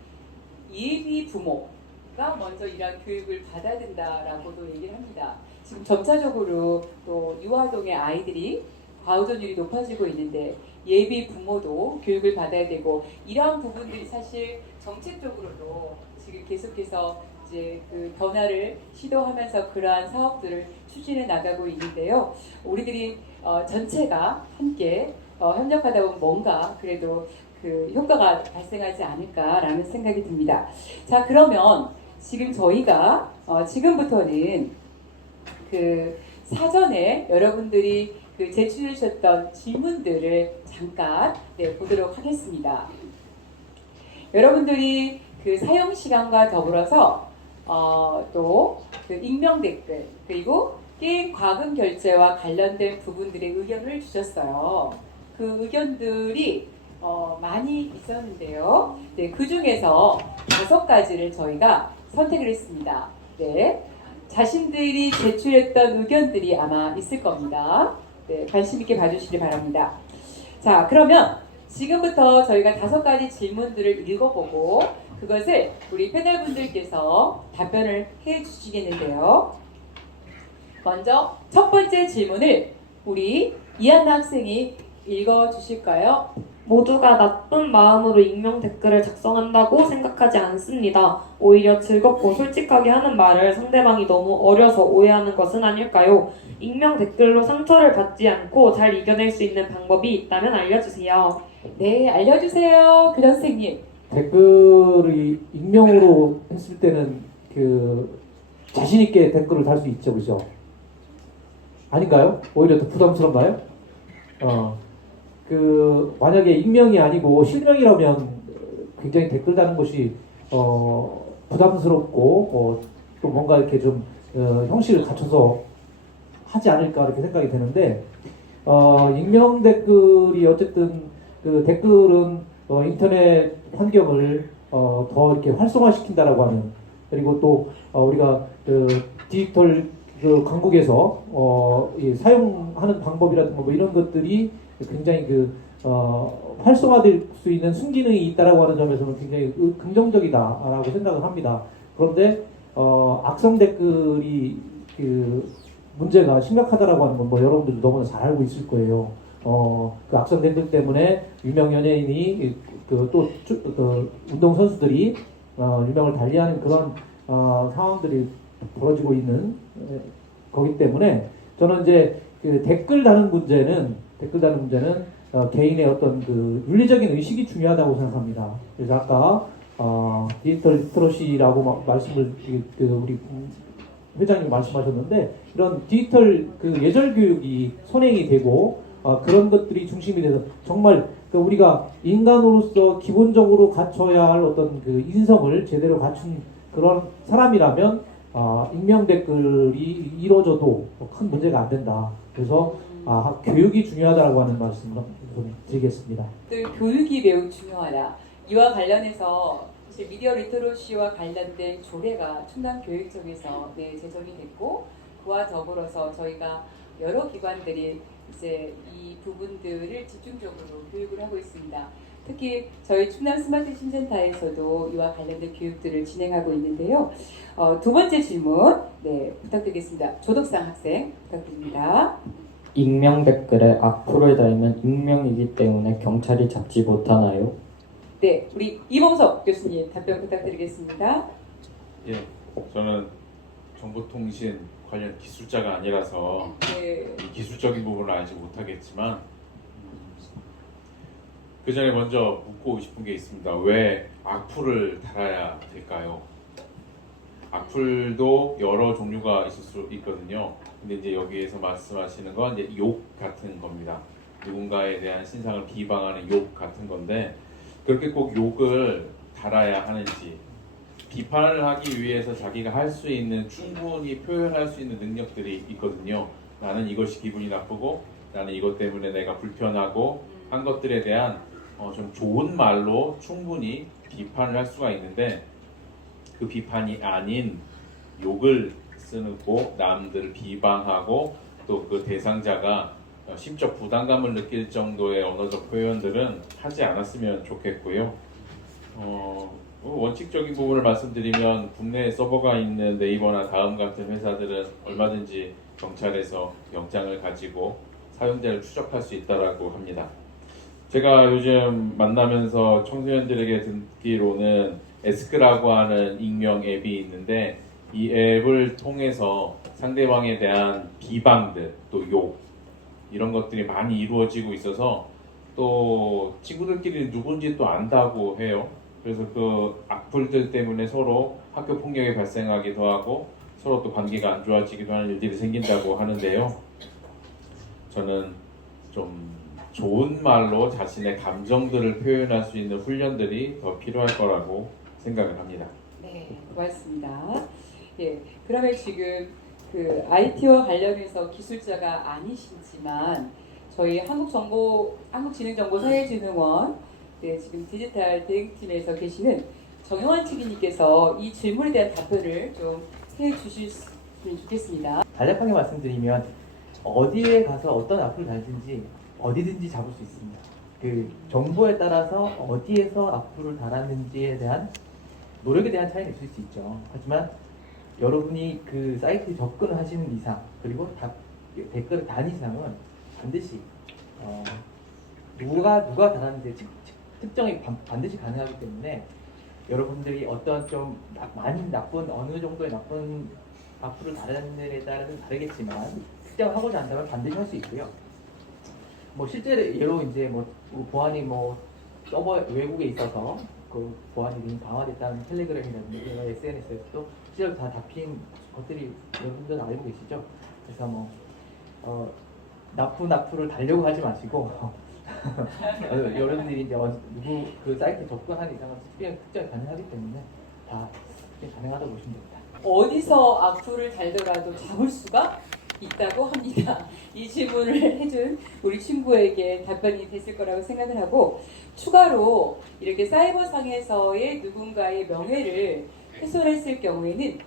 예비 부모가 먼저 이러한 교육을 받아야 된다라고도 얘기를 합니다. 지금 점차적으로 또 유아동의 아이들이 과의존율이 높아지고 있는데 예비 부모도 교육을 받아야 되고 이러한 부분들이 사실 정책적으로도 지금 계속해서 이제 그 변화를 시도하면서 그러한 사업들을 추진해 나가고 있는데요. 우리들이 전체가 함께 협력하다 보면 뭔가 그래도 그 효과가 발생하지 않을까라는 생각이 듭니다. 자, 그러면 지금 저희가 지금부터는 그 사전에 여러분들이 그 제출해 주셨던 질문들을 잠깐 보도록 하겠습니다. 여러분들이 그 사용 시간과 더불어서 또 그 익명 댓글 그리고 게임 과금 결제와 관련된 부분들의 의견을 주셨어요. 그 의견들이 많이 있었는데요. 그 중에서 5가지를 저희가 선택을 했습니다. 자신들이 제출했던 의견들이 아마 있을 겁니다. 관심 있게 봐주시기 바랍니다. 자, 그러면 지금부터 저희가 5가지 질문들을 읽어보고 그것을 우리 패널분들께서 답변을 해주시겠는데요. 먼저 첫 번째 질문을 우리 이한나 학생이 읽어주실까요? 모두가 나쁜 마음으로 익명 댓글을 작성한다고 생각하지 않습니다. 오히려 즐겁고 솔직하게 하는 말을 상대방이 너무 어려서 오해하는 것은 아닐까요? 익명 댓글로 상처를 받지 않고 잘 이겨낼 수 있는 방법이 있다면 알려주세요. 네, 알려주세요, 교장 선생님. 댓글이 익명으로 했을 때는 그 자신 있게 댓글을 달 수 있죠, 그죠? 아닌가요? 오히려 더 부담스럽나요? 만약에 익명이 아니고 실명이라면 굉장히 댓글 다는 것이 부담스럽고 또 뭔가 이렇게 좀 형식을 갖춰서 하지 않을까 이렇게 생각이 되는데 익명 댓글이 어쨌든 그 댓글은 인터넷 환경을 더 이렇게 활성화시킨다라고 하는, 그리고 또 우리가 그 디지털 그 강국에서 이 사용하는 방법이라든가 뭐 이런 것들이 굉장히 활성화될 수 있는 순기능이 있다라고 하는 점에서는 굉장히 긍정적이다라고 생각을 합니다. 그런데 악성 댓글이 그 문제가 심각하다라고 하는 건 뭐 여러분들도 너무나 잘 알고 있을 거예요. 그 악성 댓글 때문에 유명 연예인이 또 운동 선수들이 유명을 달리하는 그런 상황들이 벌어지고 있는 거기 때문에 저는 이제 그 댓글 다는 문제는 개인의 어떤 그 윤리적인 의식이 중요하다고 생각합니다. 그래서 아까 디지털 리터러시라고 말씀을 우리 회장님 말씀하셨는데, 이런 디지털 그 예절 교육이 선행이 되고 그런 것들이 중심이 돼서 정말 우리가 인간으로서 기본적으로 갖춰야 할 어떤 그 인성을 제대로 갖춘 그런 사람이라면 익명 댓글이 이루어져도 큰 문제가 안 된다. 그래서 교육이 중요하다고 하는 말씀을 좀 드리겠습니다. 또 교육이 매우 중요하다. 이와 관련해서 사실 미디어 리터러시와 관련된 조례가 충남교육청에서 제정이 됐고, 그와 더불어서 저희가 여러 기관들이 이제 이 부분들을 집중적으로 교육을 하고 있습니다. 특히 저희 충남 스마트 신센터에서도 이와 관련된 교육들을 진행하고 있는데요. 두 번째 질문 부탁드리겠습니다. 조덕상 학생 부탁드립니다. 익명 댓글에 악플을 달면 익명이기 때문에 경찰이 잡지 못하나요? 네, 우리 이봉석 교수님 답변 부탁드리겠습니다. 예, 저는 정보통신 관련 기술자가 아니라서 이 기술적인 부분을 알지 못하겠지만 그 전에 먼저 묻고 싶은 게 있습니다. 왜 악플을 달아야 될까요? 악플도 여러 종류가 있을 수 있거든요. 근데 이제 여기에서 말씀하시는 건 이제 욕 같은 겁니다. 누군가에 대한 신상을 비방하는 욕 같은 건데, 그렇게 꼭 욕을 달아야 하는지, 비판을 하기 위해서 자기가 할 수 있는, 충분히 표현할 수 있는 능력들이 있거든요. 나는 이것이 기분이 나쁘고 나는 이것 때문에 내가 불편하고 한 것들에 대한 좀 좋은 말로 충분히 비판을 할 수가 있는데, 그 비판이 아닌 욕을 쓰고 남들을 비방하고 또 그 대상자가 심적 부담감을 느낄 정도의 언어적 표현들은 하지 않았으면 좋겠고요. 원칙적인 부분을 말씀드리면 국내에 서버가 있는 네이버나 다음 같은 회사들은 얼마든지 경찰에서 영장을 가지고 사용자를 추적할 수 있다고 합니다. 제가 요즘 만나면서 청소년들에게 듣기로는 에스크라고 하는 익명 앱이 있는데, 이 앱을 통해서 상대방에 대한 비방들, 또 욕, 이런 것들이 많이 이루어지고 있어서 또 친구들끼리 누군지 또 안다고 해요. 그래서 그 악플들 때문에 서로 학교 폭력이 발생하기도 하고 서로 또 관계가 안 좋아지기도 하는 일들이 생긴다고 하는데요. 저는 좀 좋은 말로 자신의 감정들을 표현할 수 있는 훈련들이 더 필요할 거라고 생각을 합니다. 네, 고맙습니다. 예, 그러면 지금 그 IT와 관련해서 기술자가 아니시지만 저희 한국지능정보사회진흥원 지금 디지털 대응팀에서 계시는 정영환 측위님께서 이 질문에 대한 답변을 좀 해주셨으면 좋겠습니다. 간략하게 말씀드리면 어디에 가서 어떤 악플을 달든지 어디든지 잡을 수 있습니다. 그 정보에 따라서 어디에서 악플을 달았는지에 대한 노력에 대한 차이는 있을 수 있죠. 하지만 여러분이 그 사이트에 접근하시는 이상, 그리고 댓글을 단 이상은 반드시 누가 달았는지 특정이 반드시 가능하기 때문에 여러분들이 어떤 좀 많이 나쁜 어느 정도의 나쁜 악플을 달았느냐에 따라서 다르겠지만 특정하고자 한다면 반드시 할 수 있고요. 뭐 실제 예로 이제 뭐 보안이 뭐 서버 외국에 있어서 그 보안이 너무 강화됐다는 텔레그램이라든지 SNS에서도 실제로 다 잡힌 것들이 여러분들은 알고 계시죠? 그래서 뭐 나쁜 악플을 달려고 하지 마시고 여러분들이 이제 누구 그 사이트에 접근하는 이상은 특정이 가능하기 때문에 다 가능하다고 보시면 됩니다. 어디서 악플을 달더라도 잡을 수가 있다고 합니다. 이 질문을 해준 우리 친구에게 답변이 됐을 거라고 생각을 하고, 추가로 이렇게 사이버상에서의 누군가의 명예를 훼손했을 경우에는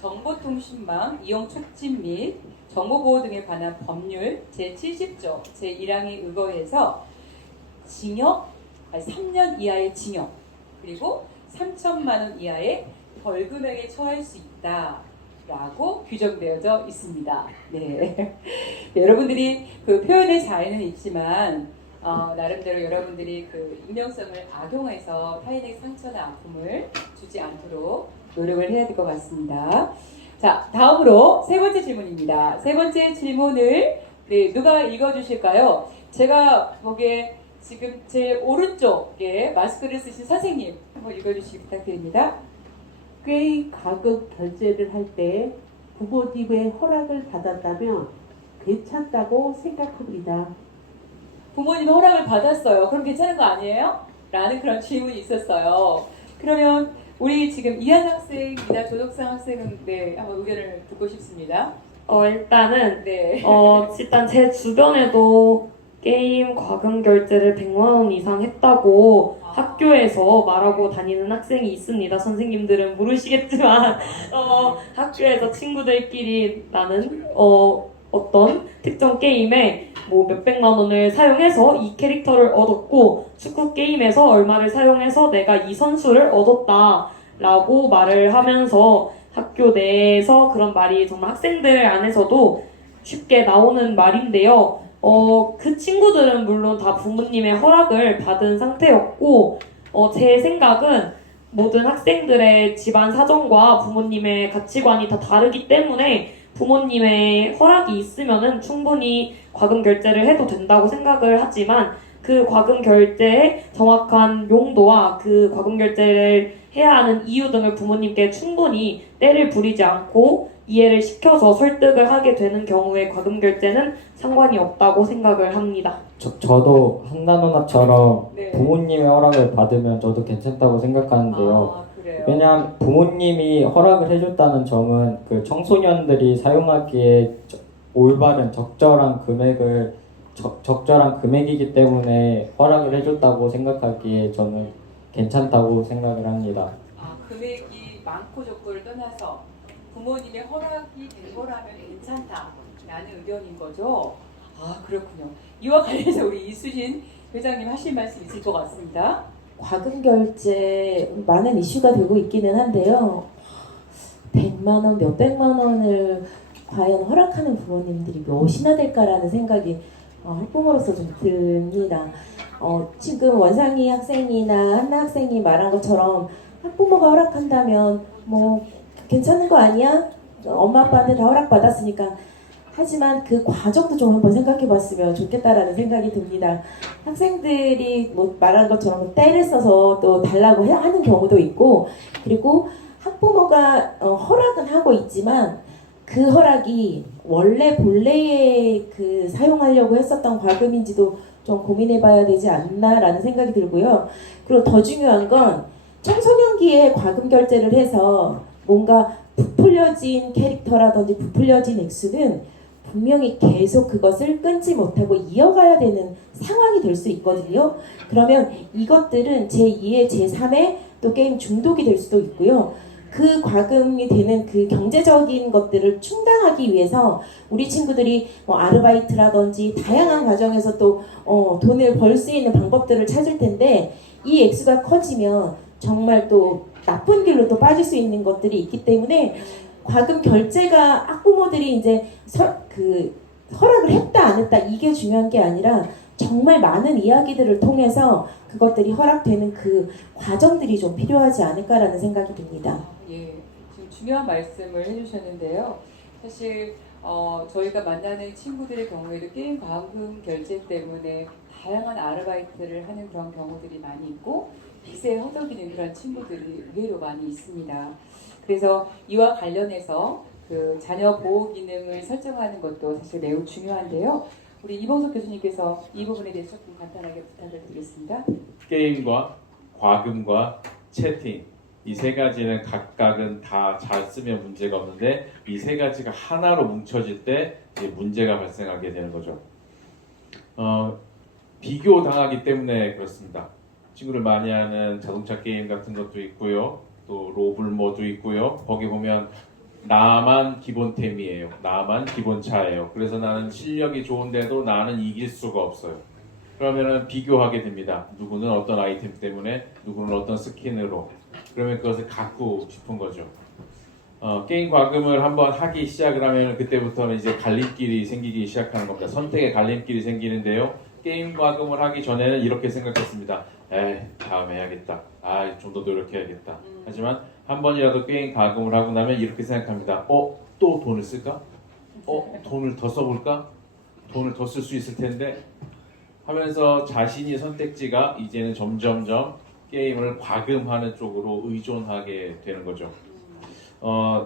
정보통신망 이용 촉진 및 정보보호 등에 관한 법률 제70조 제1항에 의거해서 3년 이하의 징역 그리고 3천만 원 이하의 벌금액에 처할 수 있다라고 규정되어져 있습니다. 네. 여러분들이 그 표현의 자유는 있지만 나름대로 여러분들이 그 익명성을 악용해서 타인에게 상처나 아픔을 주지 않도록 노력을 해야 될 것 같습니다. 자, 다음으로 세 번째 질문입니다. 세 번째 질문을 누가 읽어주실까요? 제가 보기에 지금 제 오른쪽에 마스크를 쓰신 선생님 한번 읽어주시기 부탁드립니다. 게임 가격 결제를 할 때 부모님의 허락을 받았다면 괜찮다고 생각합니다. 부모님 허락을 받았어요. 그럼 괜찮은 거 아니에요? 라는 그런 질문이 있었어요. 그러면 우리 지금 이한 학생이나 조덕상 학생은 한번 의견을 듣고 싶습니다. 일단은 네. 일단 제 주변에도 게임 과금 결제를 100만 원 이상 했다고 학교에서 말하고 다니는 학생이 있습니다. 선생님들은 모르시겠지만 학교에서 친구들끼리 나는 어떤 특정 게임에 뭐 몇백만 원을 사용해서 이 캐릭터를 얻었고 축구 게임에서 얼마를 사용해서 내가 이 선수를 얻었다 라고 말을 하면서 학교 내에서 그런 말이 정말 학생들 안에서도 쉽게 나오는 말인데요. 그 친구들은 물론 다 부모님의 허락을 받은 상태였고, 제 생각은 모든 학생들의 집안 사정과 부모님의 가치관이 다 다르기 때문에 부모님의 허락이 있으면은 충분히 과금 결제를 해도 된다고 생각을 하지만 그 과금 결제의 정확한 용도와 그 과금 결제를 해야 하는 이유 등을 부모님께 충분히 때를 부리지 않고 이해를 시켜서 설득을 하게 되는 경우에 과금 결제는 상관이 없다고 생각을 합니다. 저도 한나 누나처럼 네. 부모님의 허락을 받으면 저도 괜찮다고 생각하는데요. 그래요? 왜냐하면 부모님이 허락을 해줬다는 점은 그 청소년들이 사용하기에 올바른 적절한 금액이기 때문에 허락을 해줬다고 생각하기에 저는 괜찮다고 생각을 합니다. 금액이 많고 적고를 떠나서 부모님의 허락이 된 거라면 괜찮다라는 의견인 거죠. 그렇군요. 이와 관련해서 우리 이수진 회장님 하실 말씀 있을 것 같습니다. 과금 결제 많은 이슈가 되고 있기는 한데요. 100만 원, 몇백만 원을 과연 허락하는 부모님들이 몇이나 될까라는 생각이 학부모로서 좀 듭니다. 지금 원상이 학생이나 한나 학생이 말한 것처럼 학부모가 허락한다면 뭐 괜찮은 거 아니야? 엄마 아빠는 다 허락받았으니까. 하지만 그 과정도 좀 한번 생각해 봤으면 좋겠다라는 생각이 듭니다. 학생들이 뭐 말한 것처럼 때를 써서 또 달라고 하는 경우도 있고, 그리고 학부모가 허락은 하고 있지만 그 허락이 본래에 그 사용하려고 했었던 과금인지도 좀 고민해 봐야 되지 않나라는 생각이 들고요. 그리고 더 중요한 건 청소년기에 과금 결제를 해서 뭔가 부풀려진 캐릭터라든지 부풀려진 액수는 분명히 계속 그것을 끊지 못하고 이어가야 되는 상황이 될 수 있거든요. 그러면 이것들은 제2의 제3의 또 게임 중독이 될 수도 있고요. 그 과금이 되는 그 경제적인 것들을 충당하기 위해서 우리 친구들이 뭐 아르바이트라든지 다양한 과정에서 또 돈을 벌 수 있는 방법들을 찾을 텐데, 이 액수가 커지면 정말 또 나쁜 길로 또 빠질 수 있는 것들이 있기 때문에 과금 결제가 학부모들이 이제 허락을 했다 안 했다 이게 중요한 게 아니라 정말 많은 이야기들을 통해서 그것들이 허락되는 그 과정들이 좀 필요하지 않을까라는 생각이 듭니다. 예, 지금 중요한 말씀을 해주셨는데요. 사실 저희가 만나는 친구들의 경우에도 게임 과금 결제 때문에 다양한 아르바이트를 하는 그런 경우들이 많이 있고 빚에 허덕이는 그런 친구들이 의외로 많이 있습니다. 그래서 이와 관련해서 그 자녀 보호 기능을 설정하는 것도 사실 매우 중요한데요. 우리 이봉석 교수님께서 이 부분에 대해서 조금 간단하게 부탁을 드리겠습니다. 게임과 과금과 채팅 이 세 가지는 각각은 다 잘 쓰면 문제가 없는데 이 세 가지가 하나로 뭉쳐질 때 이제 문제가 발생하게 되는 거죠. 비교 당하기 때문에 그렇습니다. 친구들 많이 하는 자동차 게임 같은 것도 있고요. 또 로블모도 있고요. 거기 보면 나만 기본템이에요. 나만 기본차예요. 그래서 나는 실력이 좋은데도 나는 이길 수가 없어요. 그러면은 비교하게 됩니다. 누구는 어떤 아이템 때문에, 누구는 어떤 스킨으로. 그러면 그것을 갖고 싶은 거죠. 게임 과금을 한번 하기 시작을 하면 그때부터는 이제 갈림길이 생기기 시작하는 겁니다. 선택의 갈림길이 생기는데요. 게임 과금을 하기 전에는 이렇게 생각했습니다. 에이, 다음에 해야겠다. 좀 더 노력해야겠다. 하지만 한 번이라도 게임 과금을 하고 나면 이렇게 생각합니다. 또 돈을 쓸까? 돈을 더 써볼까? 돈을 더 쓸 수 있을 텐데 하면서 자신이 선택지가 이제는 점점점 게임을 과금하는 쪽으로 의존하게 되는 거죠.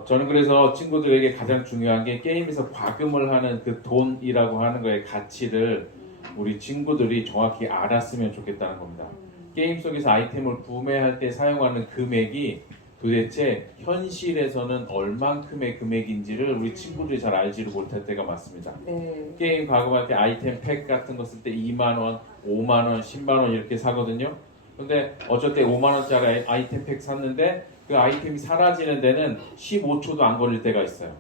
저는 그래서 친구들에게 가장 중요한 게 게임에서 과금을 하는 그 돈이라고 하는 거의 가치를 우리 친구들이 정확히 알았으면 좋겠다는 겁니다. 게임 속에서 아이템을 구매할 때 사용하는 금액이 도대체 현실에서는 얼만큼의 금액인지를 우리 친구들이 잘 알지를 못할 때가 많습니다. 네. 게임 과금할 때 아이템 팩 같은 거 쓸 때 2만 원, 5만 원, 10만 원 이렇게 사거든요. 근데 어쩔 때 5만 원짜리 아이템 팩 샀는데 그 아이템이 사라지는 데는 15초도 안 걸릴 때가 있어요.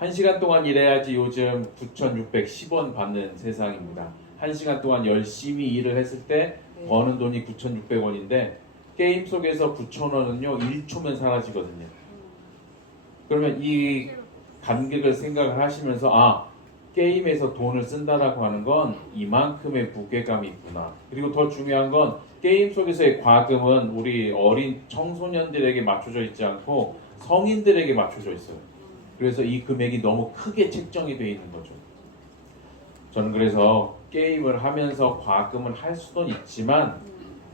1시간 동안 일해야지 요즘 9,610원 받는 세상입니다. 1시간 동안 열심히 일을 했을 때 버는 돈이 9,600원인데 게임 속에서 9,000원은요 1초면 사라지거든요. 그러면 이 간격을 생각을 하시면서 게임에서 돈을 쓴다라고 하는 건 이만큼의 무게감이 있구나. 그리고 더 중요한 건 게임 속에서의 과금은 우리 어린 청소년들에게 맞춰져 있지 않고 성인들에게 맞춰져 있어요. 그래서 이 금액이 너무 크게 책정이 되어 있는 거죠. 저는 그래서 게임을 하면서 과금을 할 수는 있지만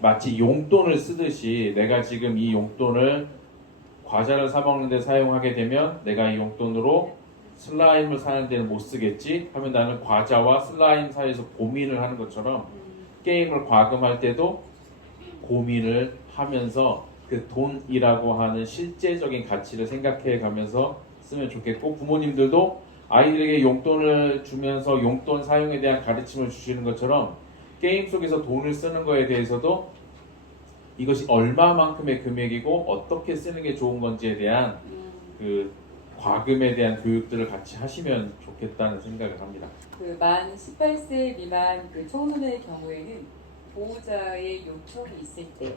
마치 용돈을 쓰듯이 내가 지금 이 용돈을 과자를 사 먹는 데 사용하게 되면 내가 이 용돈으로 슬라임을 사는 데는 못 쓰겠지 하면 나는 과자와 슬라임 사이에서 고민을 하는 것처럼 게임을 과금할 때도 고민을 하면서 그 돈이라고 하는 실제적인 가치를 생각해 가면서 쓰면 좋겠고 부모님들도 아이들에게 용돈을 주면서 용돈 사용에 대한 가르침을 주시는 것처럼 게임 속에서 돈을 쓰는 거에 대해서도 이것이 얼마만큼의 금액이고 어떻게 쓰는 게 좋은 건지에 대한 그 과금에 대한 교육들을 같이 하시면 좋겠다는 생각을 합니다. 그 만 18세 미만 그 청소년의 경우에는 보호자의 요청이 있을 때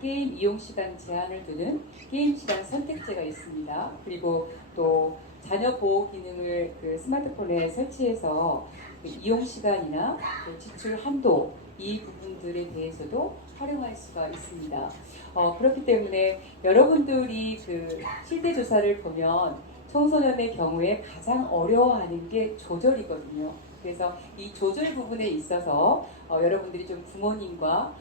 게임 이용 시간 제한을 두는 게임 시간 선택제가 있습니다. 그리고 또 자녀 보호 기능을 그 스마트폰에 설치해서 그 이용 시간이나 그 지출 한도 이 부분들에 대해서도 활용할 수가 있습니다. 그렇기 때문에 여러분들이 그 실태 조사를 보면 청소년의 경우에 가장 어려워하는 게 조절이거든요. 그래서 이 조절 부분에 있어서 여러분들이 좀 부모님과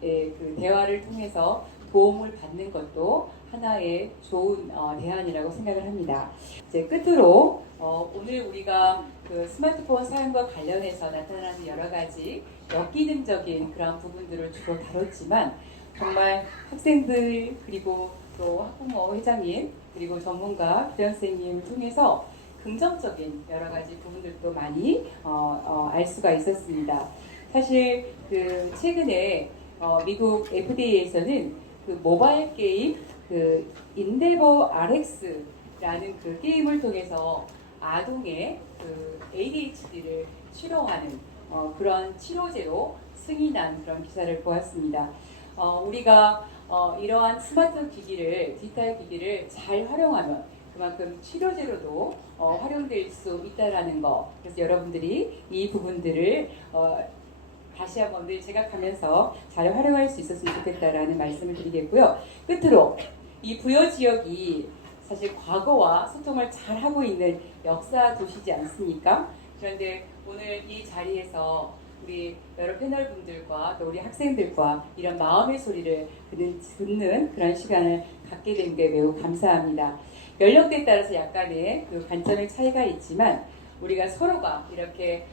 그 대화를 통해서 도움을 받는 것도 하나의 좋은 대안이라고 생각을 합니다. 이제 끝으로 오늘 우리가 그 스마트폰 사용과 관련해서 나타나는 여러 가지 역기능적인 그런 부분들을 주로 다뤘지만 정말 학생들 그리고 또 학부모 회장님 그리고 전문가 교장 선생님을 통해서 긍정적인 여러 가지 부분들도 많이 알 수가 있었습니다. 사실 그 최근에 미국 FDA에서는 그 모바일 게임 그 인데버 RX라는 그 게임을 통해서 아동의 그 ADHD를 치료하는 그런 치료제로 승인한 그런 기사를 보았습니다. 우리가 이러한 스마트 기기를 디지털 기기를 잘 활용하면 그만큼 치료제로도 활용될 수 있다라는 거. 그래서 여러분들이 이 부분들을 다시 한번 늘 생각하면서 잘 활용할 수 있었으면 좋겠다라는 말씀을 드리겠고요. 끝으로 이 부여 지역이 사실 과거와 소통을 잘 하고 있는 역사 도시지 않습니까? 그런데 오늘 이 자리에서 우리 여러 패널 분들과 또 우리 학생들과 이런 마음의 소리를 듣는 그런 시간을 갖게 된 게 매우 감사합니다. 연령대에 따라서 약간의 그 관점의 차이가 있지만 우리가 서로가 이렇게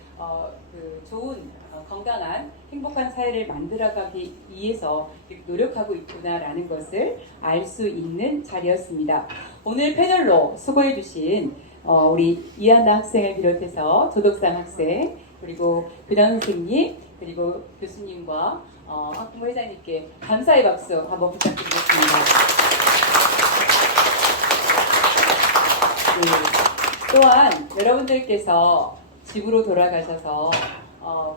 좋은 건강한 행복한 사회를 만들어가기 위해서 노력하고 있구나라는 것을 알 수 있는 자리였습니다. 오늘 패널로 수고해 주신 우리 이한나 학생을 비롯해서 조덕상 학생 그리고 교장 선생님 그리고 교수님과 학부모 회장님께 감사의 박수 한번 부탁드리겠습니다. 네. 또한 여러분들께서 집으로 돌아가셔서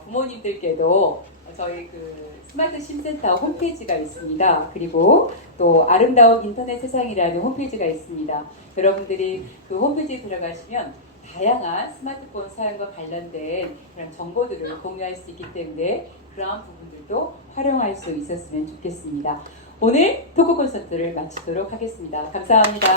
부모님들께도 저희 그 스마트 심센터 홈페이지가 있습니다. 그리고 또 아름다운 인터넷 세상이라는 홈페이지가 있습니다. 여러분들이 그 홈페이지에 들어가시면 다양한 스마트폰 사용과 관련된 그런 정보들을 공유할 수 있기 때문에 그러한 부분들도 활용할 수 있었으면 좋겠습니다. 오늘 토크 콘서트를 마치도록 하겠습니다. 감사합니다.